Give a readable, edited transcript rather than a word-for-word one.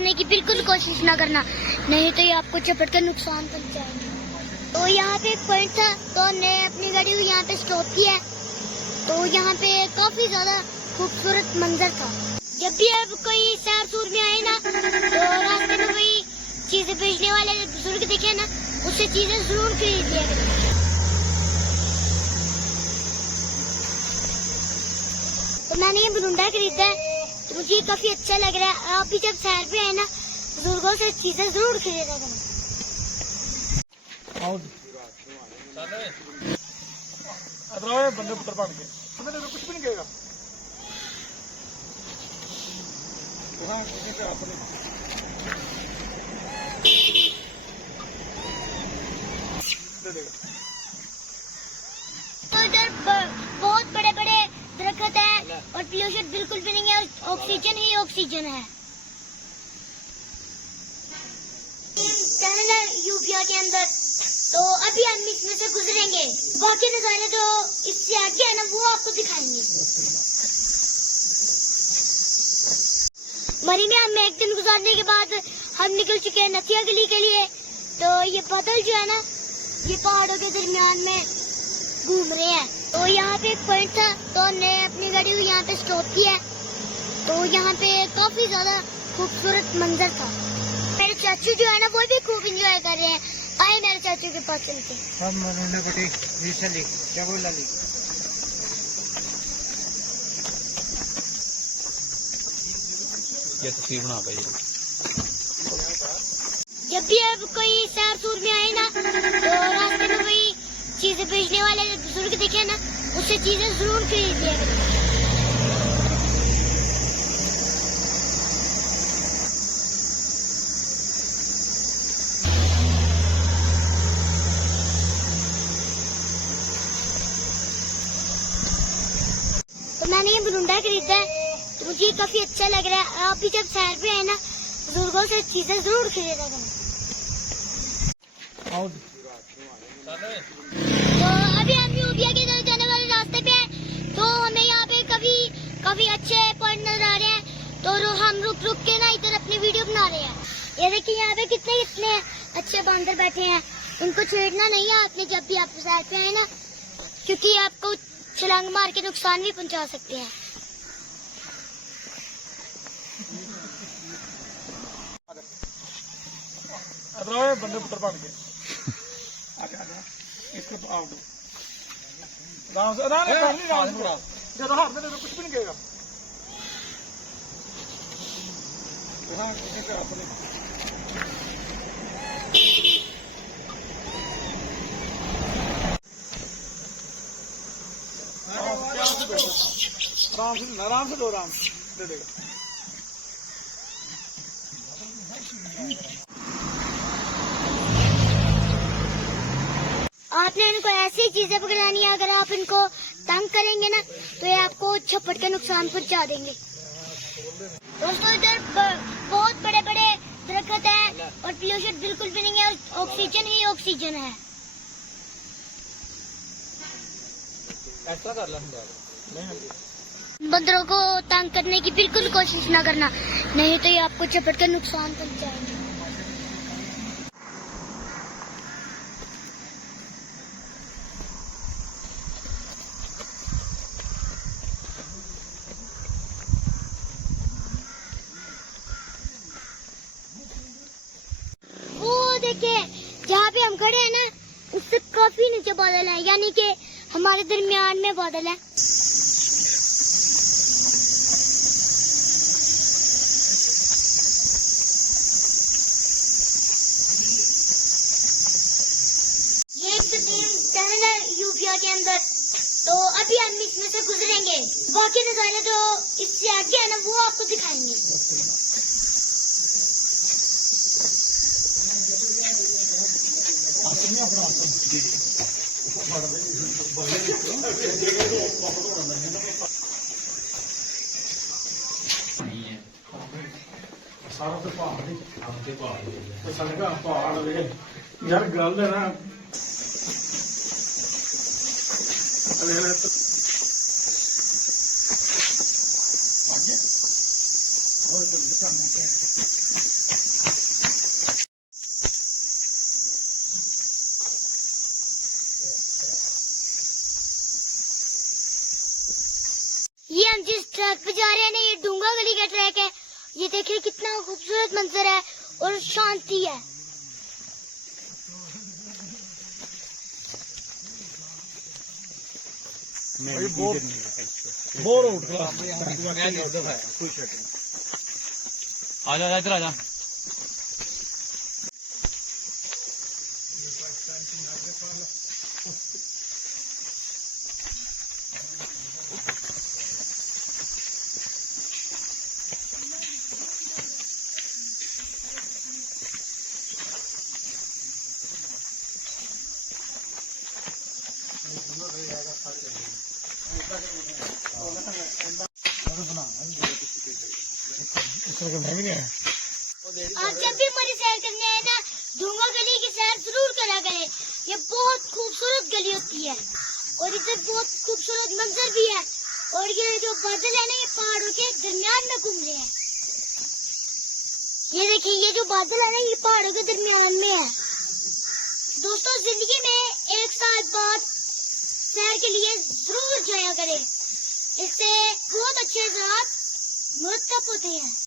करने की बिल्कुल कोशिश ना करना, नहीं तो ये आपको चपट कर नुकसान पहुंचाएंगे। तो यहाँ पे एक पॉइंट था, तो हमने अपनी गाड़ी को यहाँ पे स्टॉप किया। तो यहाँ पे काफी ज्यादा खूबसूरत मंजर था। जब भी अब कोई सैर सूर में आए ना, तो रास्ते में कोई चीजें बेचने वाले बुजुर्ग दिखे ना, उससे चीजें जरूर खरीद लिया करें। तो मैंने ये बुरुंडा खरीदा है, तो मुझे काफी अच्छा लग रहा है। आप भी जब सैर पे आए ना, बुजुर्गों से चीजें जरूर खरीदा करें। बंदे पुत्र बन गए, कुछ भी नहीं कहेगा। तो इधर बहुत बड़े बड़े दरख्त है और पोल्यूशन बिल्कुल भी नहीं है, ऑक्सीजन ही ऑक्सीजन है। यूपिया के अंदर तो अभी हम इसमें से गुजरेंगे, बाकी नजारे जो इससे आगे है ना, वो आपको दिखाएंगे। मरी में हम एक दिन गुजारने के बाद हम निकल चुके हैं नथिया गली के लिए। तो ये बादल जो है ना, ये पहाड़ों के दरमियान में घूम रहे हैं। तो यहाँ पे एक पॉइंट था, तो हमने अपनी गाड़ी को यहाँ पे स्टॉप किया। तो यहाँ पे काफी ज्यादा खूबसूरत मंजर था। मेरे चाचू जो है ना, वो भी खूब एंजॉय कर रहे हैं। आए मेरे चाचू के पास चलते। ये तस्वीर बना पाइए। जब भी अब कोई सैर सूर में आए ना, तो रास्ते में कोई चीजें बेचने वाले बुजुर्ग दिखे ना, उससे चीजें जरूर खरीद लिया करें। तो मैंने ये बुरुंडा खरीदा है, तो मुझे काफी अच्छा लग रहा है। आप भी जब सैर पे आए ना, बुजुर्गों से चीजें जरूर खरीदा करें। तो अभी हम यूपिया की तरफ जाने वाले रास्ते पे हैं। तो हमें यहाँ पे काफी अच्छे पॉइंट नजर आ रहे हैं। तो हम रुक के ना इधर अपनी वीडियो बना रहे हैं। ये देखिए यहाँ पे कितने अच्छे बांदर बैठे हैं। उनको छेड़ना नहीं है आपने जब भी आप सैर पे आए ना, क्योंकि आपको छलांग मार के नुकसान भी पहुंचा सकते हैं। बंदे पुत्र बन गए, इसको आओ राम से हाथ में कुछ भी नहीं कहेगा। आराम से दो, राम दे देगा। आपने इनको ऐसी चीजें पकड़ानी है, अगर आप इनको तंग करेंगे ना, तो ये आपको छप्पड़ का नुकसान पहुंचा देंगे। दोस्तों इधर बहुत बड़े बड़े दरख्त है और पोल्यूशन बिल्कुल भी नहीं है, ऑक्सीजन ही ऑक्सीजन है। ऐसा कर ला बंदरों को तंग करने की बिल्कुल कोशिश ना करना, नहीं तो ये आपको चपट कर नुकसान पहुंचाएंगे। वो देखिए जहाँ पे हम खड़े हैं ना, उससे काफी नीचे बादल है, यानी कि हमारे दरमियान में बादल है। ये एक दिन है यूपिया के अंदर, तो अभी हम इसमें से गुजरेंगे, बाकी नजारे जो इससे आगे है ना, वो आपको दिखाएंगे। सारा तो पहाड़ यार गल है ना ये हम जिस ट्रैक पे जा रहे हैं ना, ये डूंगा गली का ट्रैक है। ये देखिए कितना खूबसूरत मंजर है और शांति है। बोर उठ गया आजा इधर आजा। आप जब भी हमारी सैर करने आए ना, डूंगा गली की सैर जरूर करा करें। ये बहुत खूबसूरत गली होती है और इधर बहुत खूबसूरत मंजर भी है। और ये जो बादल है ना, ये पहाड़ों के दरमियान में घूम रहे हैं। ये देखिए, ये जो बादल है ना, ये पहाड़ों के दरमियान में है। दोस्तों, जिंदगी में एक साल बाद सैर के लिए जरूर जाया करें। इससे बहुत अच्छे रात मुरतब होते हैं।